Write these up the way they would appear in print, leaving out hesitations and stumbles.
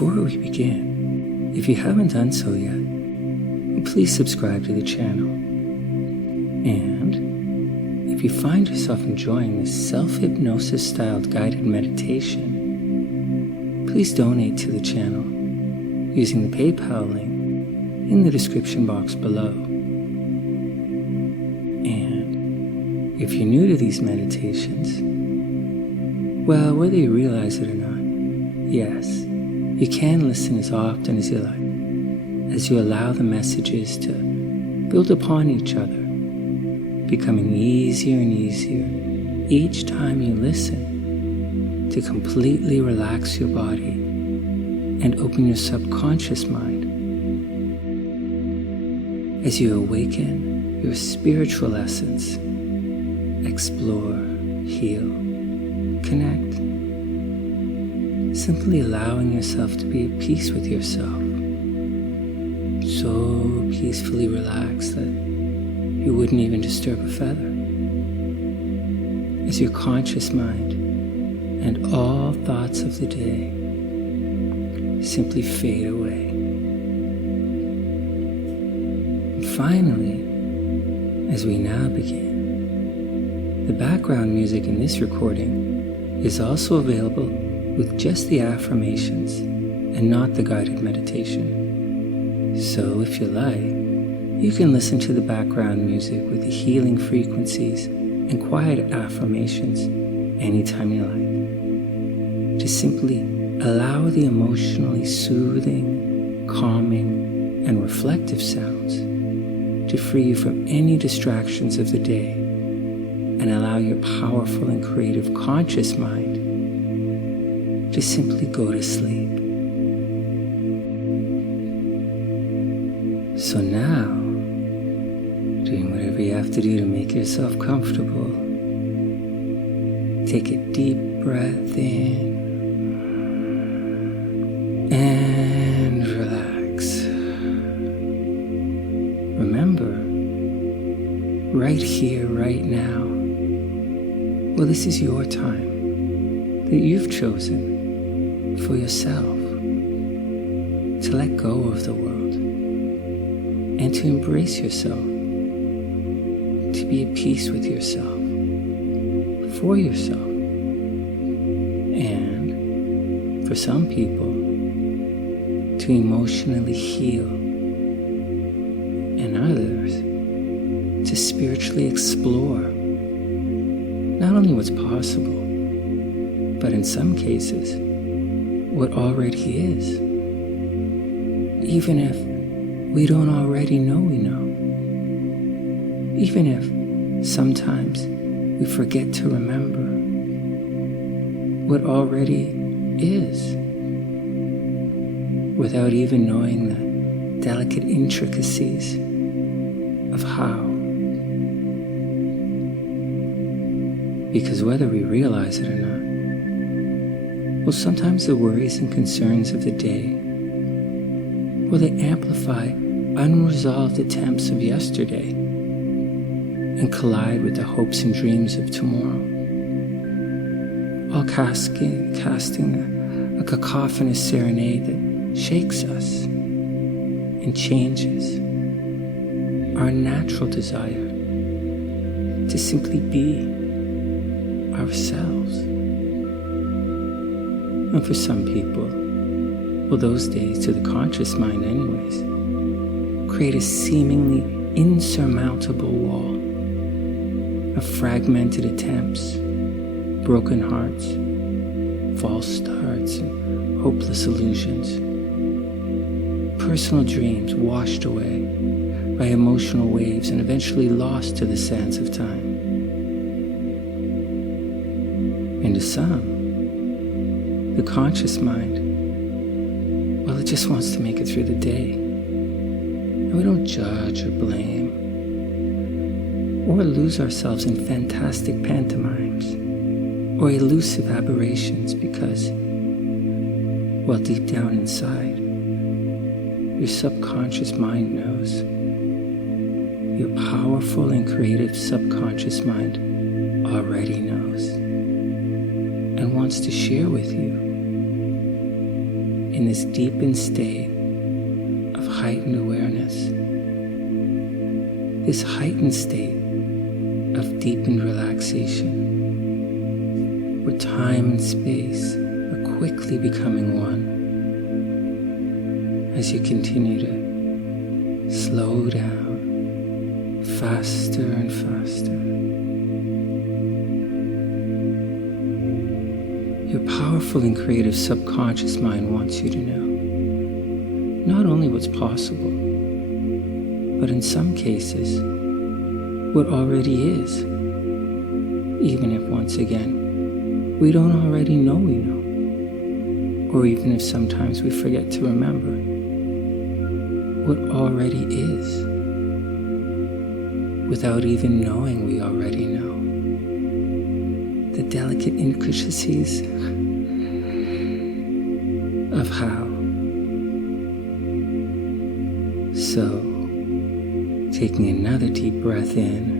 Before we begin, if you haven't done so yet, please subscribe to the channel. And if you find yourself enjoying this self-hypnosis styled guided meditation, please donate to the channel using the PayPal link in the description box below. And if you're new to these meditations, well, whether you realize it or not, yes, you can listen as often as you like, as you allow the messages to build upon each other, becoming easier and easier each time you listen to completely relax your body and open your subconscious mind as you awaken your spiritual essence, explore, heal, connect, simply allowing yourself to be at peace with yourself, so peacefully relaxed that you wouldn't even disturb a feather, as your conscious mind and all thoughts of the day simply fade away. And finally, as we now begin, the background music in this recording is also available with just the affirmations and not the guided meditation. So if you like, you can listen to the background music with the healing frequencies and quiet affirmations anytime you like. To simply allow the emotionally soothing, calming, and reflective sounds to free you from any distractions of the day and allow your powerful and creative conscious mind to simply go to sleep. So now, doing whatever you have to do to make yourself comfortable, take a deep breath in and relax. Remember, right here, right now, well, this is your time that you've chosen for yourself to let go of the world and to embrace yourself, to be at peace with yourself, for yourself. And for some people, to emotionally heal, and others to spiritually explore not only what's possible, but in some cases, what already is, even if we don't already know we know, even if sometimes we forget to remember what already is, without even knowing the delicate intricacies of how. Because whether we realize it or not, well, sometimes the worries and concerns of the day, well, they amplify unresolved attempts of yesterday and collide with the hopes and dreams of tomorrow, all casting a cacophonous serenade that shakes us and changes our natural desire to simply be ourselves. And for some people, well, those days to the conscious mind anyways, create a seemingly insurmountable wall of fragmented attempts, broken hearts, false starts, and hopeless illusions. Personal dreams washed away by emotional waves and eventually lost to the sands of time. And to some, the conscious mind, well, it just wants to make it through the day. And we don't judge or blame or lose ourselves in fantastic pantomimes or elusive aberrations because, well, deep down inside, your subconscious mind knows. Your powerful and creative subconscious mind already knows and wants to share with you in this deepened state of heightened awareness. This heightened state of deepened relaxation, where time and space are quickly becoming one as you continue to slow down faster and faster. Your powerful and creative subconscious mind wants you to know not only what's possible, but in some cases, what already is, even if once again, we don't already know we know, or even if sometimes we forget to remember what already is, without even knowing we already know. The delicate intricacies of how. So, taking another deep breath in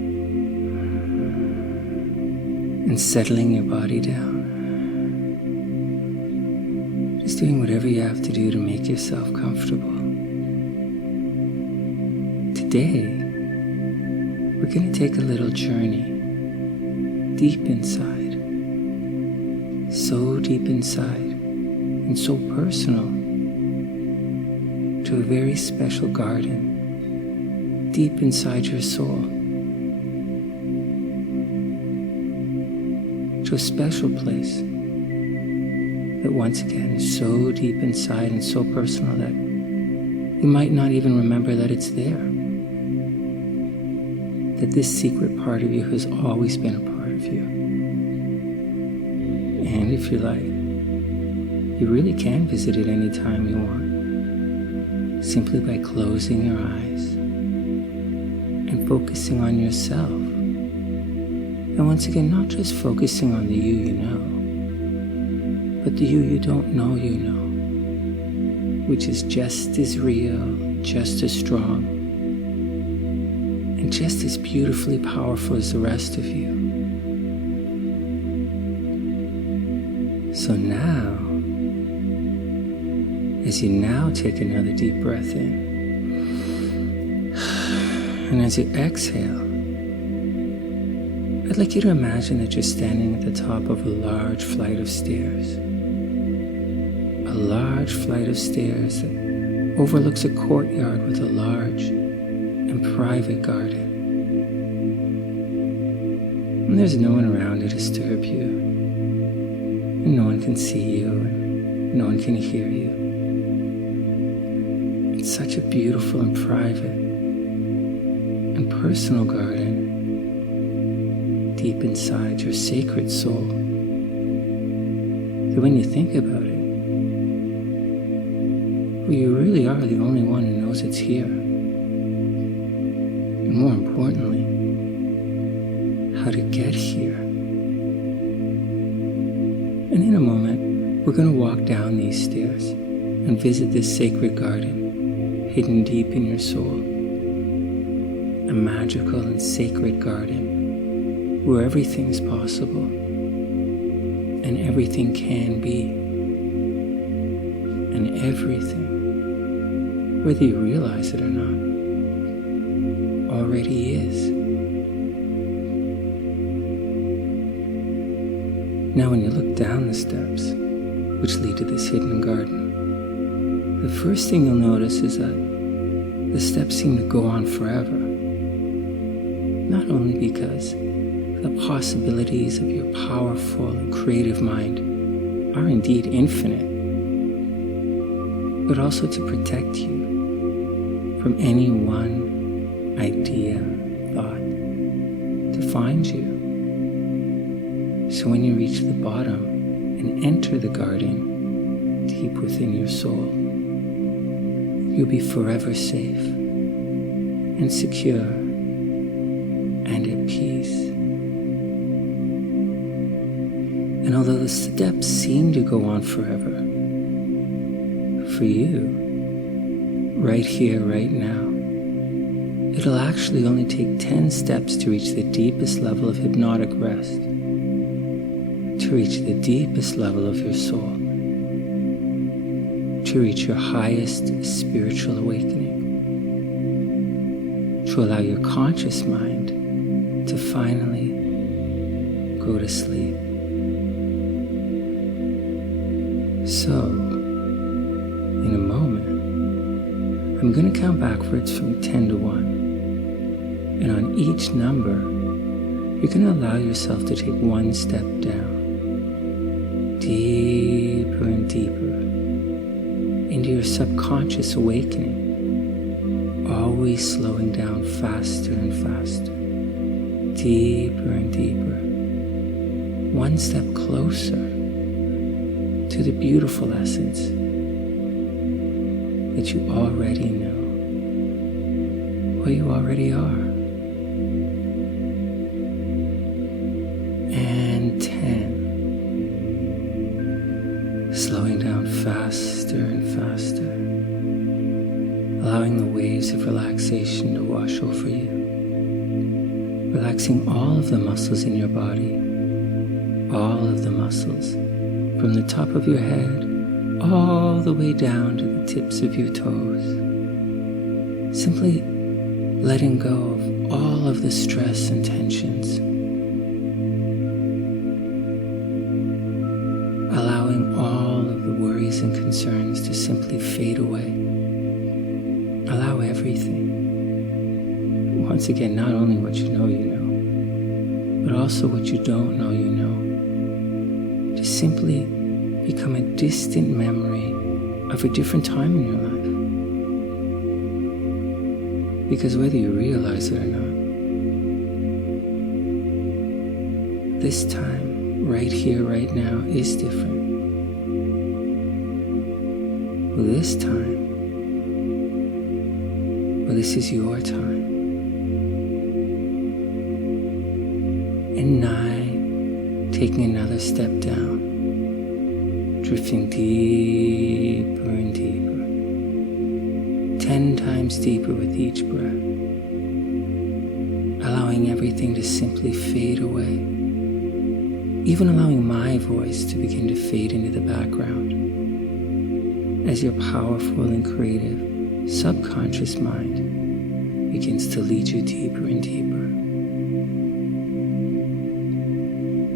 and settling your body down. Just doing whatever you have to do to make yourself comfortable. Today, we're going to take a little journey deep inside. So deep inside and so personal, to a very special garden deep inside your soul, to a special place that once again is so deep inside and so personal that you might not even remember that it's there, that this secret part of you has always been a part of you. And if you like, you really can visit it anytime you want, simply by closing your eyes and focusing on yourself. And once again, not just focusing on the you you know, but the you don't know you know, which is just as real, just as strong, and just as beautifully powerful as the rest of you. So now, as you now take another deep breath in, and as you exhale, I'd like you to imagine that you're standing at the top of a large flight of stairs. A large flight of stairs that overlooks a courtyard with a large and private garden. And there's no one around to disturb you. And no one can see you, and no one can hear you. It's such a beautiful and private and personal garden deep inside your sacred soul. So when you think about it, well, you really are the only one who knows it's here. And more importantly, how to get here. And in a moment, we're going to walk down these stairs and visit this sacred garden hidden deep in your soul. A magical and sacred garden where everything's possible and everything can be, and everything, whether you realize it or not, already is. Now when you look down the steps which lead to this hidden garden, the first thing you'll notice is that the steps seem to go on forever. Not only because the possibilities of your powerful and creative mind are indeed infinite, but also to protect you from any one idea, thought, to find you. So when you reach the bottom and enter the garden deep within your soul, you'll be forever safe and secure and at peace. And although the steps seem to go on forever, for you, right here, right now, it'll actually only take 10 steps to reach the deepest level of hypnotic rest, to reach the deepest level of your soul, to reach your highest spiritual awakening, to allow your conscious mind to finally go to sleep. So, in a moment, I'm going to count backwards from 10 to 1. And on each number, you're going to allow yourself to take one step down, deeper and deeper, into your subconscious awakening, always slowing down faster and faster, deeper and deeper, one step closer to the beautiful essence that you already know, or you already are. And 10, slowing down faster and faster, allowing the waves of relaxation to wash over you, relaxing all of the muscles in your body, all of the muscles, from the top of your head all the way down to the tips of your toes. Simply letting go of all of the stress and tensions. Allowing all of the worries and concerns to simply fade away. Allow everything. Once again, not only what you know, but also what you don't know, to simply become a distant memory of a different time in your life. Because whether you realize it or not, this time, right here, right now, is different. This time, this is your time. And 9, taking another step down, drifting deeper and deeper, 10 times deeper with each breath, allowing everything to simply fade away, even allowing my voice to begin to fade into the background as your powerful and creative subconscious mind begins to lead you deeper and deeper.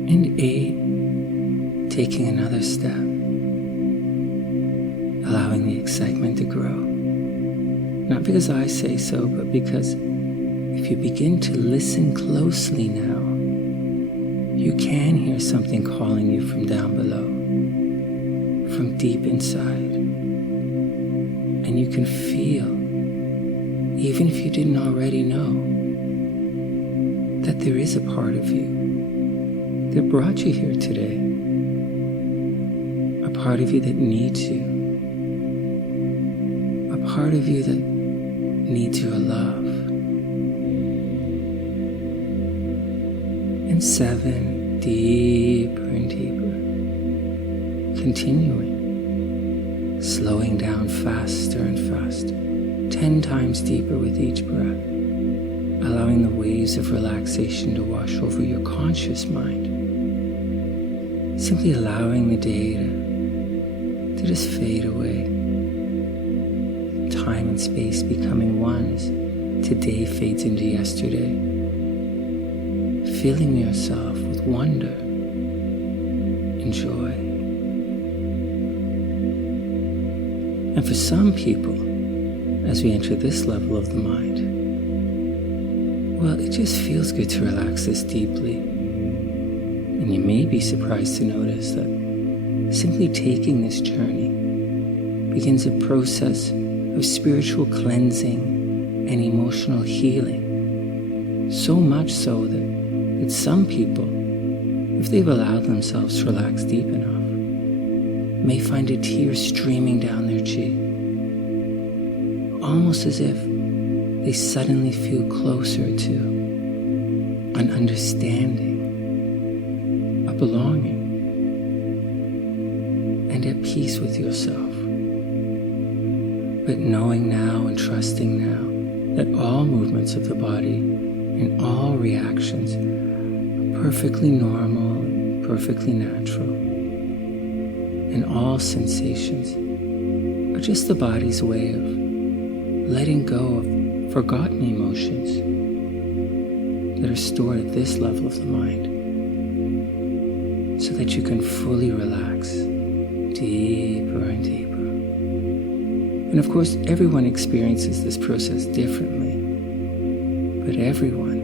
And 8, taking another step, allowing the excitement to grow. Not because I say so, but because if you begin to listen closely now, you can hear something calling you from down below, from deep inside. And you can feel, even if you didn't already know, that there is a part of you that brought you here today. A part of you that needs you. A part of you that needs your love. And 7, deeper and deeper. Continuing. Slowing down faster and faster. 10 times deeper with each breath. Allowing the waves of relaxation to wash over your conscious mind. Simply allowing the day to just fade away. Time and space becoming one as today fades into yesterday. Filling yourself with wonder and joy. And for some people, as we enter this level of the mind, well, it just feels good to relax this deeply. And you may be surprised to notice that simply taking this journey begins a process of spiritual cleansing and emotional healing. So much so that some people, if they've allowed themselves to relax deep enough, may find a tear streaming down their cheek, almost as if they suddenly feel closer to an understanding, a belonging, and at peace with yourself. But knowing now and trusting now that all movements of the body and all reactions are perfectly normal and perfectly natural, and all sensations just the body's way of letting go of forgotten emotions that are stored at this level of the mind, so that you can fully relax deeper and deeper. And of course, everyone experiences this process differently, but everyone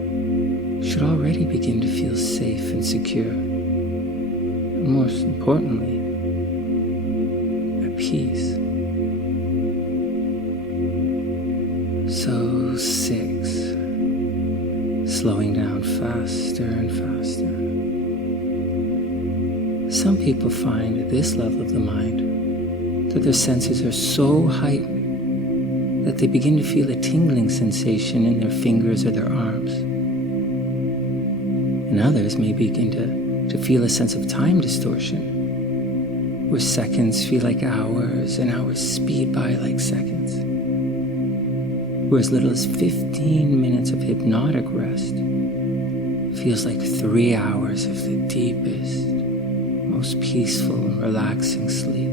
should already begin to feel safe and secure. And most importantly, at peace. So 6, slowing down faster and faster. Some people find at this level of the mind that their senses are so heightened that they begin to feel a tingling sensation in their fingers or their arms. And others may begin to feel a sense of time distortion, where seconds feel like hours and hours speed by like seconds. Where as little as 15 minutes of hypnotic rest feels like 3 hours of the deepest, most peaceful and relaxing sleep.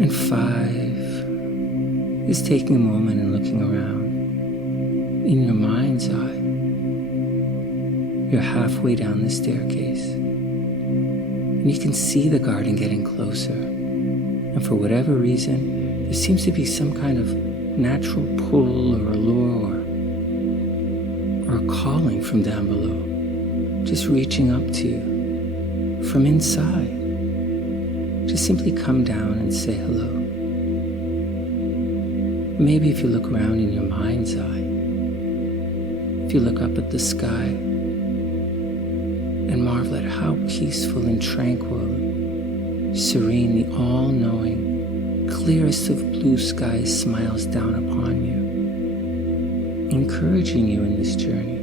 And 5 is taking a moment and looking around. In your mind's eye, you're halfway down the staircase, and you can see the garden getting closer. And for whatever reason, there seems to be some kind of natural pull or allure or a calling from down below, just reaching up to you from inside. Just simply come down and say hello. Maybe if you look around in your mind's eye, if you look up at the sky and marvel at how peaceful and tranquil, serene, the all-knowing, clearest of blue skies smiles down upon you, encouraging you in this journey,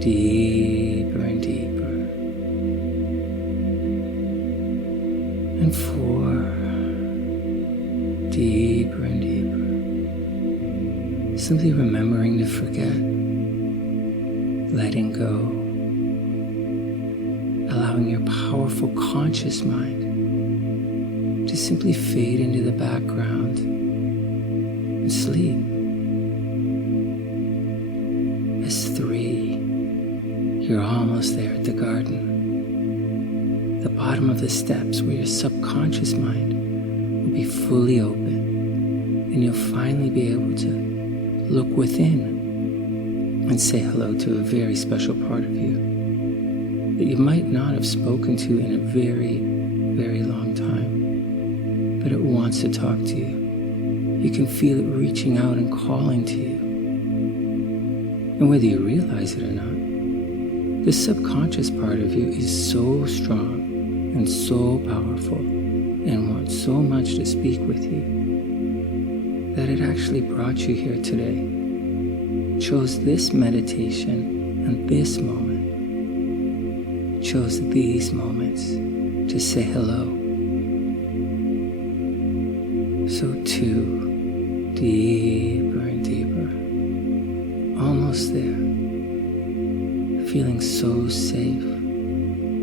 deeper and deeper. And 4, deeper and deeper. Simply remembering to forget, letting go, allowing your powerful conscious mind to simply fade into the background and sleep. As 3, you're almost there at the garden, the bottom of the steps where your subconscious mind will be fully open, and you'll finally be able to look within and say hello to a very special part of you that you might not have spoken to in a very, very long time. But it wants to talk to you. You can feel it reaching out and calling to you. And whether you realize it or not, this subconscious part of you is so strong and so powerful and wants so much to speak with you that it actually brought you here today, chose this meditation and this moment, chose these moments to say hello. So 2, deeper and deeper, almost there, feeling so safe,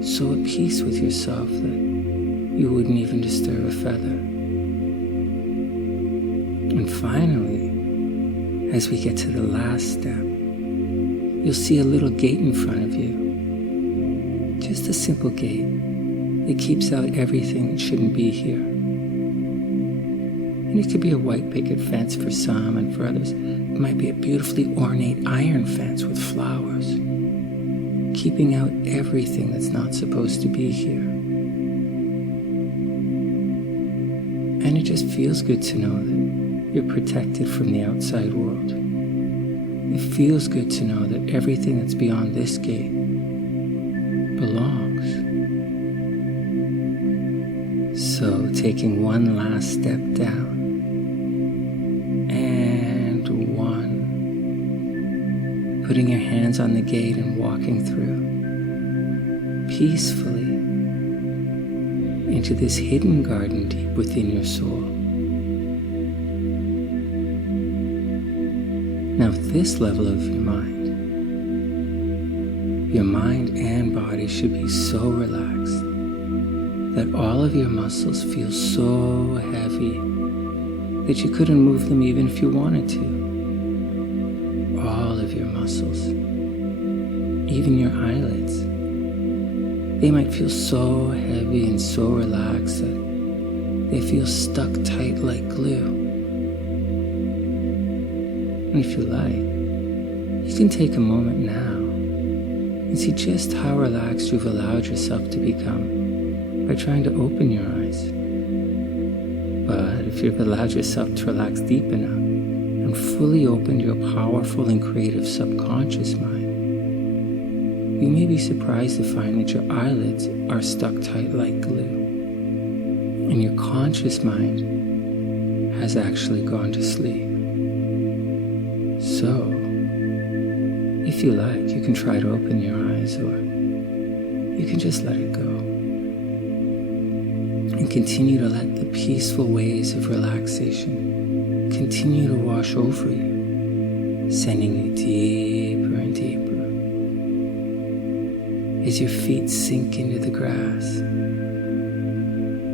so at peace with yourself that you wouldn't even disturb a feather. And finally, as we get to the last step, you'll see a little gate in front of you, just a simple gate that keeps out everything that shouldn't be here. And it could be a white picket fence for some, and for others, it might be a beautifully ornate iron fence with flowers, keeping out everything that's not supposed to be here. And it just feels good to know that you're protected from the outside world. It feels good to know that everything that's beyond this gate belongs. So taking one last step down, and 1, putting your hands on the gate and walking through peacefully into this hidden garden deep within your soul. Now at this level of your mind and body should be so relaxed that all of your muscles feel so heavy that you couldn't move them even if you wanted to. All of your muscles, even your eyelids, they might feel so heavy and so relaxed that they feel stuck tight like glue. And if you like, you can take a moment now and see just how relaxed you've allowed yourself to become by trying to open your eyes. But if you've allowed yourself to relax deep enough and fully opened your powerful and creative subconscious mind, you may be surprised to find that your eyelids are stuck tight like glue, and your conscious mind has actually gone to sleep. So, if you like, you can try to open your eyes, or you can just let it go and continue to let the peaceful waves of relaxation continue to wash over you, sending you deeper and deeper as your feet sink into the grass,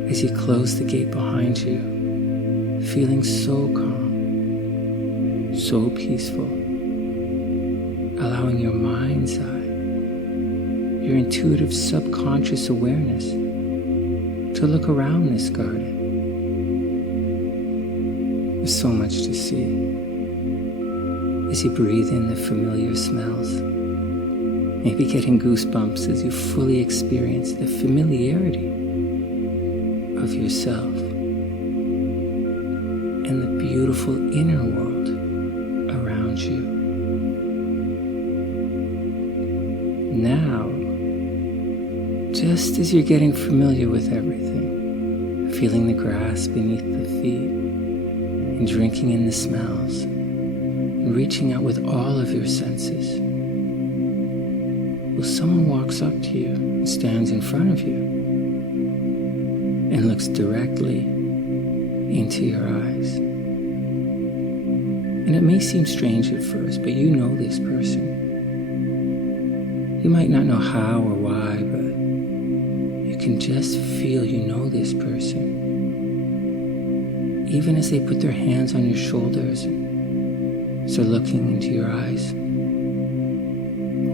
as you close the gate behind you, feeling so calm, so peaceful, allowing your mind's eye, your intuitive subconscious awareness to look around this garden. There's so much to see. As you breathe in the familiar smells, maybe getting goosebumps as you fully experience the familiarity of yourself and the beautiful inner world around you. Now, just as you're getting familiar with everything, feeling the grass beneath the feet and drinking in the smells and reaching out with all of your senses, well, someone walks up to you and stands in front of you and looks directly into your eyes. And it may seem strange at first, but you know this person. You might not know how or why, but you can just feel you know this person. Even as they put their hands on your shoulders and start looking into your eyes.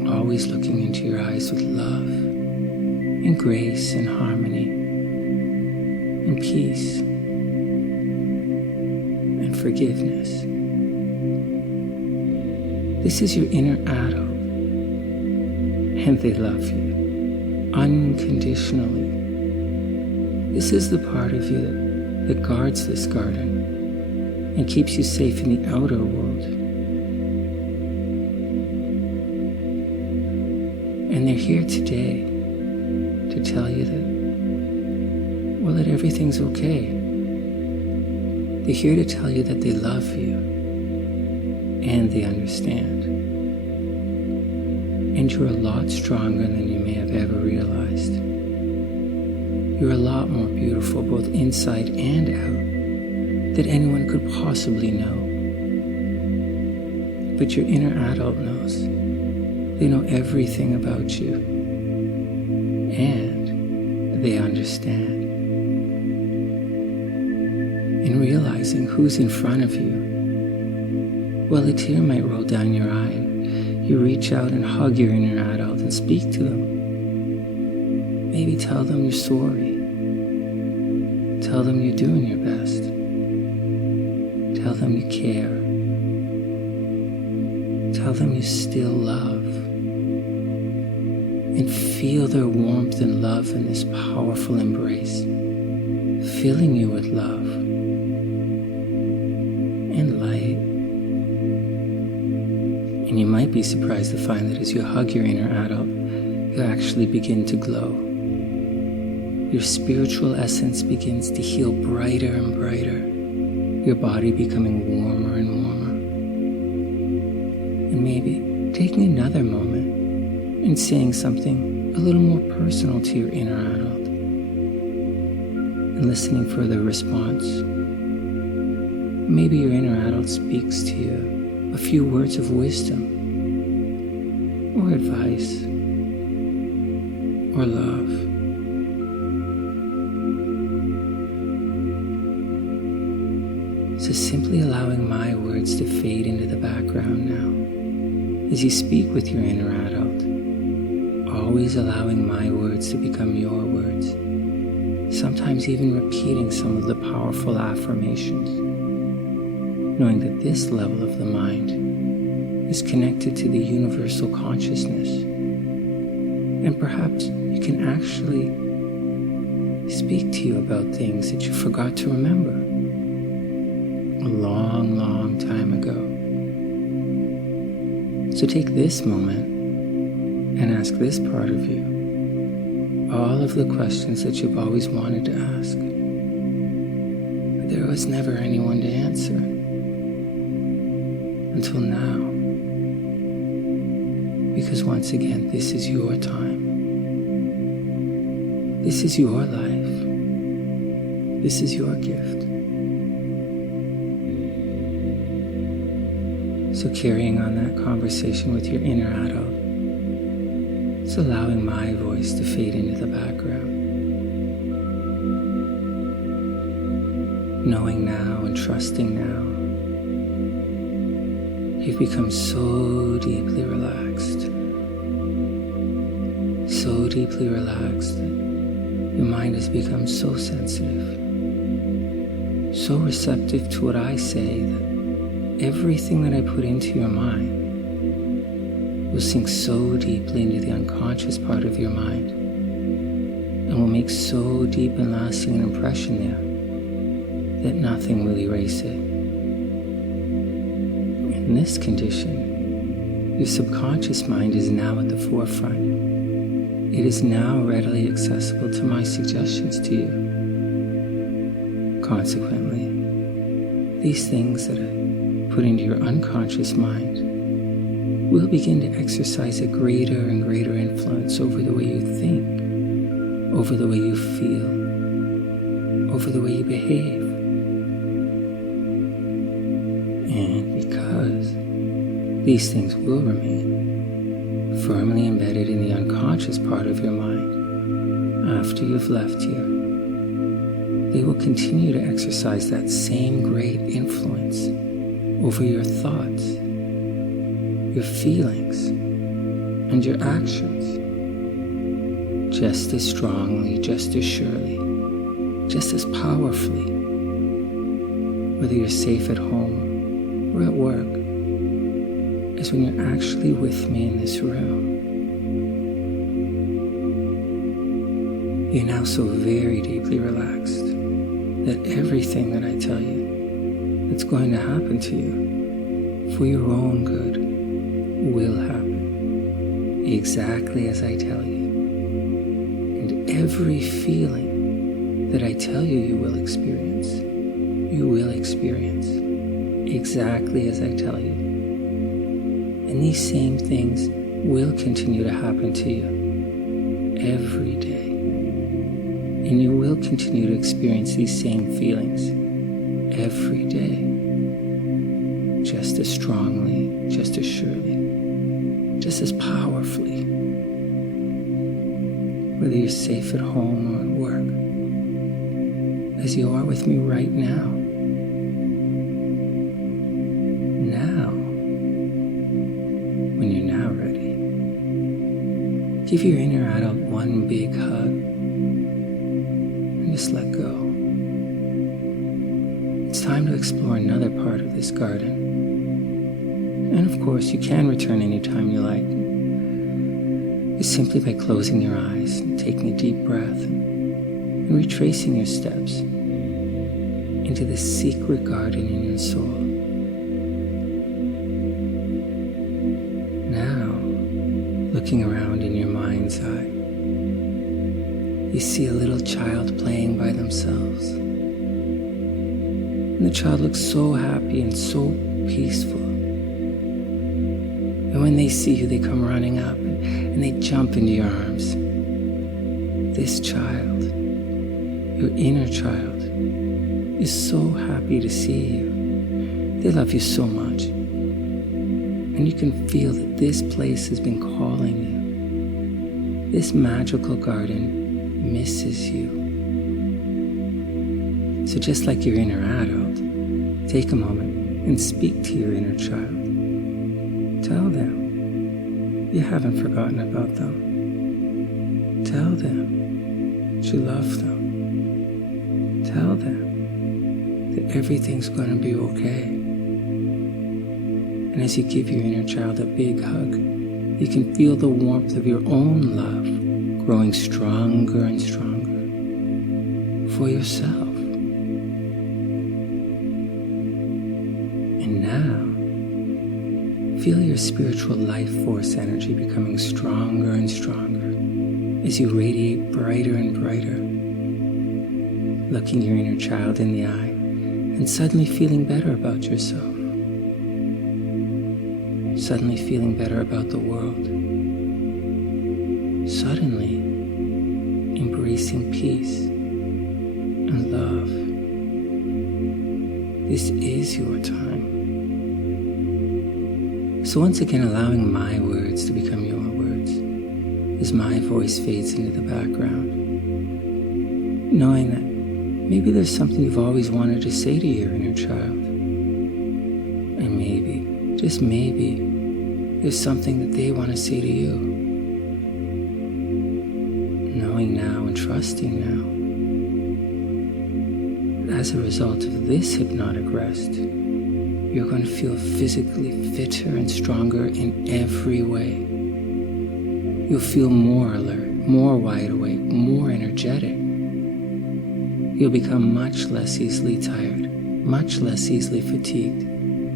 Always looking into your eyes with love and grace and harmony and peace and forgiveness. This is your inner adult, and they love you unconditionally. This is the part of you that guards this garden and keeps you safe in the outer world. And they're here today to tell you that everything's okay. They're here to tell you that they love you and they understand. And you're a lot stronger than you may have ever realized. You're a lot more beautiful both inside and out than anyone could possibly know. But your inner adult knows. They know everything about you, and they understand. In realizing who's in front of you, well, a tear might roll down your eye, and you reach out and hug your inner adult and speak to them. Maybe tell them you're sorry. Tell them you're doing your best. Tell them you care. Tell them you still love. And feel their warmth and love in this powerful embrace, filling you with love and light. And you might be surprised to find that as you hug your inner adult, you actually begin to glow. Your spiritual essence begins to heal brighter and brighter, your body becoming warmer and warmer. And maybe taking another moment and saying something a little more personal to your inner adult and listening for their response. Maybe your inner adult speaks to you a few words of wisdom or advice or love. So simply allowing my words to fade into the background now. As you speak with your inner adult, always allowing my words to become your words. Sometimes even repeating some of the powerful affirmations, knowing that this level of the mind is connected to the universal consciousness, and perhaps you can actually speak to you about things that you forgot to remember a long, long time ago. So take this moment and ask this part of you all of the questions that you've always wanted to ask, but there was never anyone to answer until now. Because once again, this is your time. This is your life. This is your gift. So carrying on that conversation with your inner adult, it's allowing my voice to fade into the background. Knowing now and trusting now, you've become so deeply relaxed. So deeply relaxed that your mind has become so sensitive, so receptive to what I say that everything that I put into your mind will sink so deeply into the unconscious part of your mind and will make so deep and lasting an impression there that nothing will erase it. In this condition, your subconscious mind is now at the forefront. It is now readily accessible to my suggestions to you. Consequently, these things that I put into your unconscious mind will begin to exercise a greater and greater influence over the way you think, over the way you feel, over the way you behave. And because these things will remain firmly embedded in the unconscious part of your mind after you've left here, they will continue to exercise that same great influence over your thoughts, your feelings, and your actions, just as strongly, just as surely, just as powerfully, whether you're safe at home or at work, as when you're actually with me in this room. You're now so very deeply relaxed that everything that I tell you that's going to happen to you for your own good will happen exactly as I tell you. And every feeling that I tell you you will experience exactly as I tell you. And these same things will continue to happen to you every day. And you will continue to experience these same feelings every day, just as strongly, just as surely, just as powerfully, whether you're safe at home or at work, as you are with me right now. Now, when you're now ready, give your inner adult one big hug and just let go. It's time to explore another part of this garden. And of course, you can return anytime you like. It's simply by closing your eyes and taking a deep breath and retracing your steps into this secret garden in your soul. Now, looking around in your mind's eye, you see a little child playing by themselves. And the child looks so happy and so peaceful. And when they see you, they come running up and they jump into your arms. This child, your inner child, is so happy to see you. They love you so much. And you can feel that this place has been calling you. This magical garden misses you. So just like your inner adult, Take a moment and speak to your inner child. Tell them you haven't forgotten about them. Tell them that you love them. Tell them that everything's going to be okay. And as you give your inner child a big hug, you can feel the warmth of your own love growing stronger and stronger for yourself. And now, feel your spiritual life force energy becoming stronger and stronger as you radiate brighter and brighter, looking your inner child in the eye and suddenly feeling better about yourself, suddenly feeling better about the world, suddenly embracing peace and love. This is your time. So once again, allowing my words to become your words as my voice fades into the background, knowing that maybe there's something you've always wanted to say to your inner child, and maybe, just maybe, there's something that they want to say to you. Knowing now and trusting now that as a result of this hypnotic rest, you're going to feel physically fitter and stronger in every way. You'll feel more alert, more wide awake, more energetic. You'll become much less easily tired, much less easily fatigued,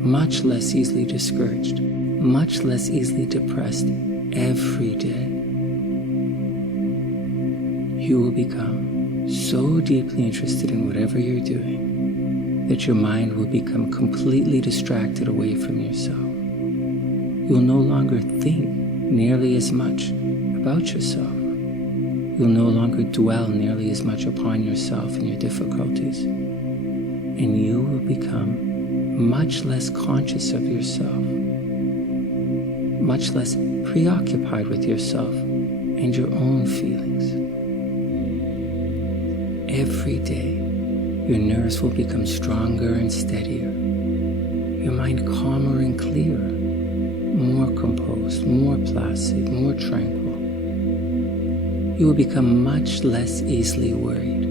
much less easily discouraged, much less easily depressed every day. You will become so deeply interested in whatever you're doing that your mind will become completely distracted away from yourself. You'll no longer think nearly as much about yourself. You'll no longer dwell nearly as much upon yourself and your difficulties. And you will become much less conscious of yourself, much less preoccupied with yourself and your own feelings. Every day, your nerves will become stronger and steadier, your mind calmer and clearer, more composed, more placid, more tranquil. You will become much less easily worried,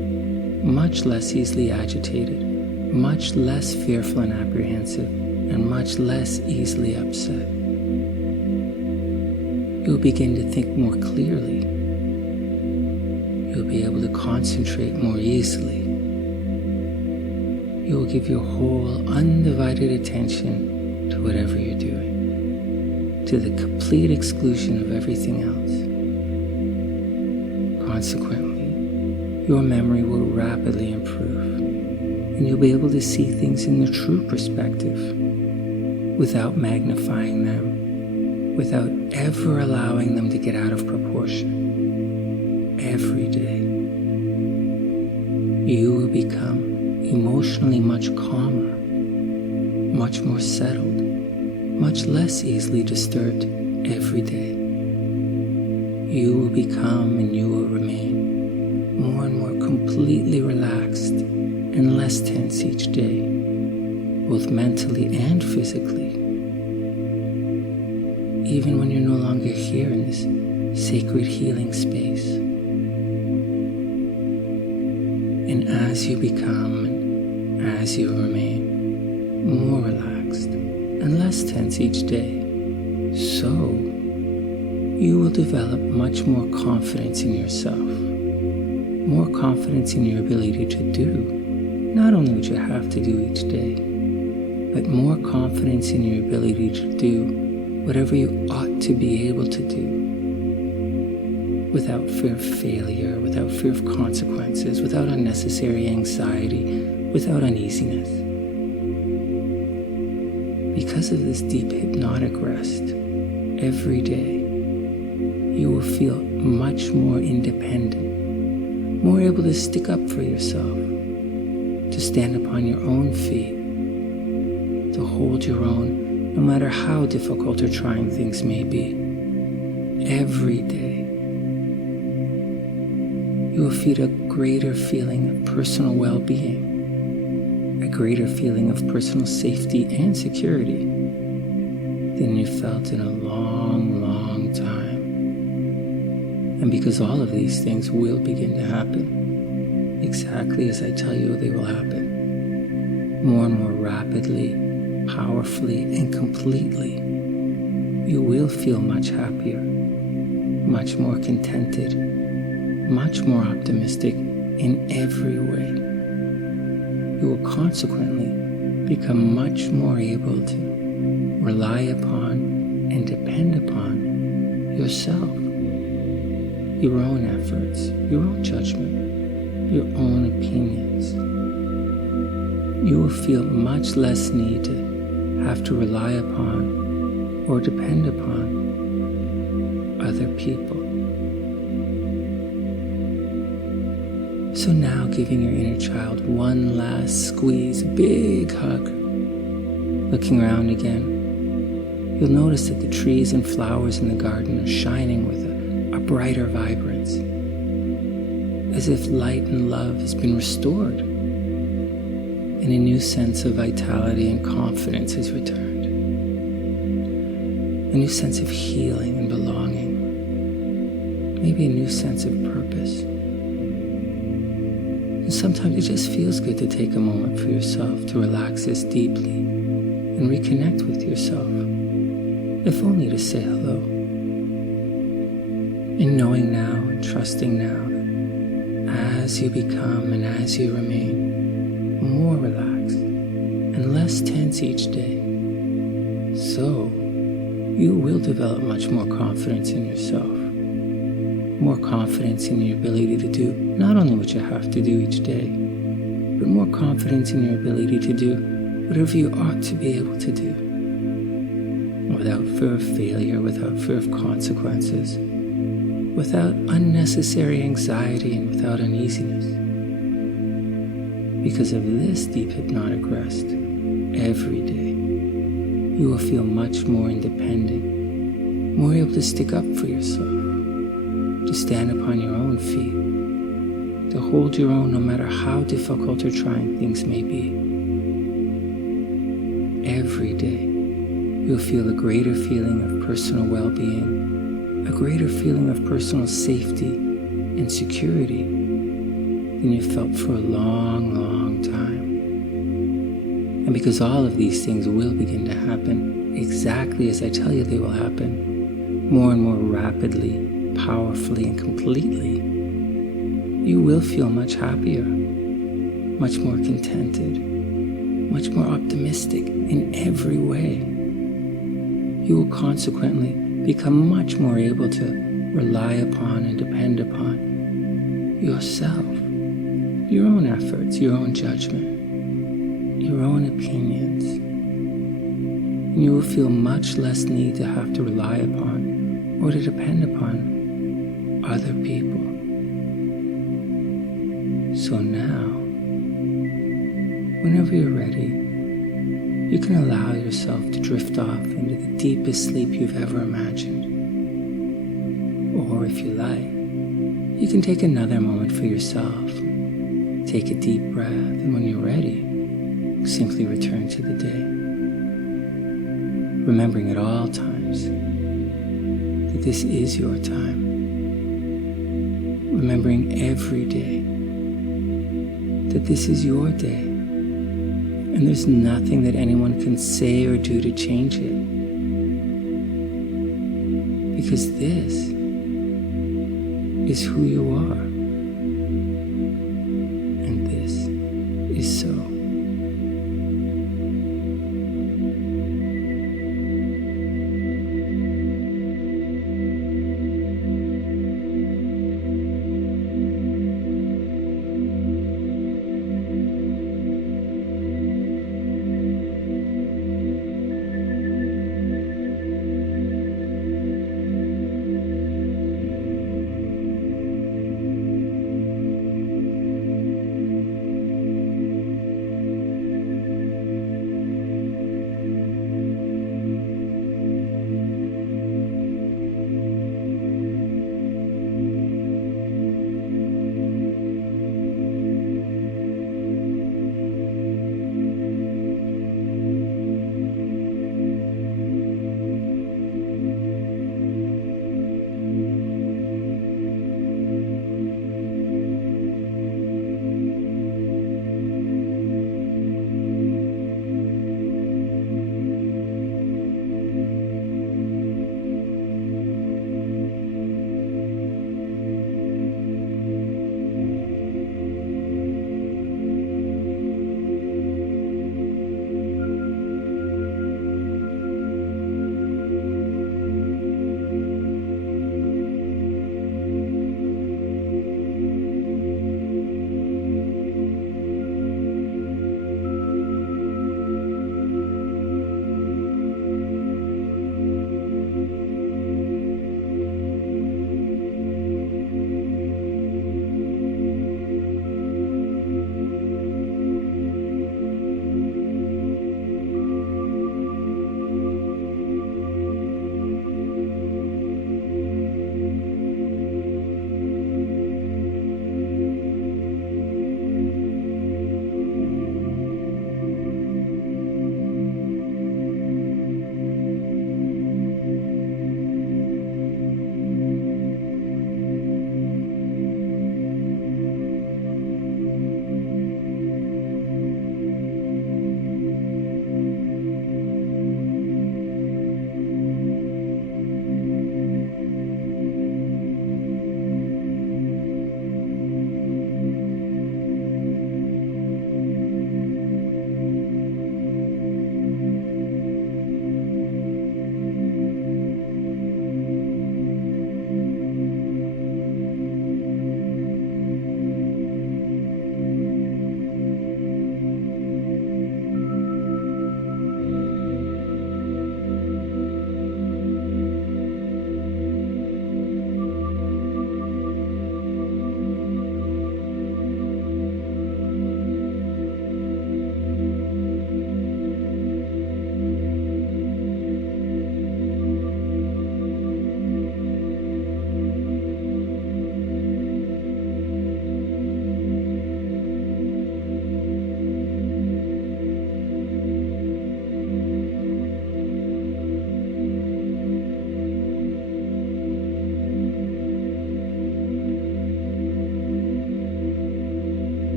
much less easily agitated, much less fearful and apprehensive, and much less easily upset. You'll begin to think more clearly. You'll be able to concentrate more easily. You will give your whole undivided attention to whatever you're doing, to the complete exclusion of everything else. Consequently, your memory will rapidly improve, and you'll be able to see things in their true perspective, without magnifying them, without ever allowing them to get out of proportion. Every day, you will become emotionally much calmer, much more settled, much less easily disturbed every day. You will become and you will remain more and more completely relaxed and less tense each day, both mentally and physically. Even when you're no longer here in this sacred healing space. And as you become and as you remain more relaxed and less tense each day, so you will develop much more confidence in yourself, more confidence in your ability to do not only what you have to do each day, but more confidence in your ability to do whatever you ought to be able to do, without fear of failure, without fear of consequences, without unnecessary anxiety, without uneasiness. Because of this deep hypnotic rest, every day you will feel much more independent, more able to stick up for yourself, to stand upon your own feet, to hold your own, no matter how difficult or trying things may be. Every day, you will feel a greater feeling of personal well-being, a greater feeling of personal safety and security than you felt in a long, long time. And because all of these things will begin to happen, exactly as I tell you they will happen, more and more rapidly, powerfully, and completely, you will feel much happier, much more contented, much more optimistic in every way. You will consequently become much more able to rely upon and depend upon yourself, your own efforts, your own judgment, your own opinions. You will feel much less need to have to rely upon or depend upon other people. So now, giving your inner child one last squeeze, big hug, looking around again, you'll notice that the trees and flowers in the garden are shining with a brighter vibrance, as if light and love has been restored, and a new sense of vitality and confidence has returned, a new sense of healing and belonging, maybe a new sense of purpose. And sometimes it just feels good to take a moment for yourself to relax this deeply and reconnect with yourself, if only to say hello. And knowing now and trusting now that as you become and as you remain more relaxed and less tense each day, so you will develop much more confidence in yourself, more confidence in your ability to do not only what you have to do each day, but more confidence in your ability to do whatever you ought to be able to do, without fear of failure, without fear of consequences, without unnecessary anxiety, and without uneasiness. Because of this deep hypnotic rest, every day, you will feel much more independent, more able to stick up for yourself, to stand upon your own feet, to hold your own no matter how difficult or trying things may be. Every day, you'll feel a greater feeling of personal well-being, a greater feeling of personal safety and security than you felt for a long, long time. And because all of these things will begin to happen exactly as I tell you they will happen, more and more rapidly, powerfully, and completely, you will feel much happier, much more contented, much more optimistic in every way. You will consequently become much more able to rely upon and depend upon yourself, your own efforts, your own judgment, your own opinions. And you will feel much less need to have to rely upon or to depend upon other people. So now, whenever you're ready, you can allow yourself to drift off into the deepest sleep you've ever imagined. Or if you like, you can take another moment for yourself. Take a deep breath, and when you're ready, simply return to the day. Remembering at all times that this is your time. Remembering every day that this is your day, and there's nothing that anyone can say or do to change it. Because this is who you are.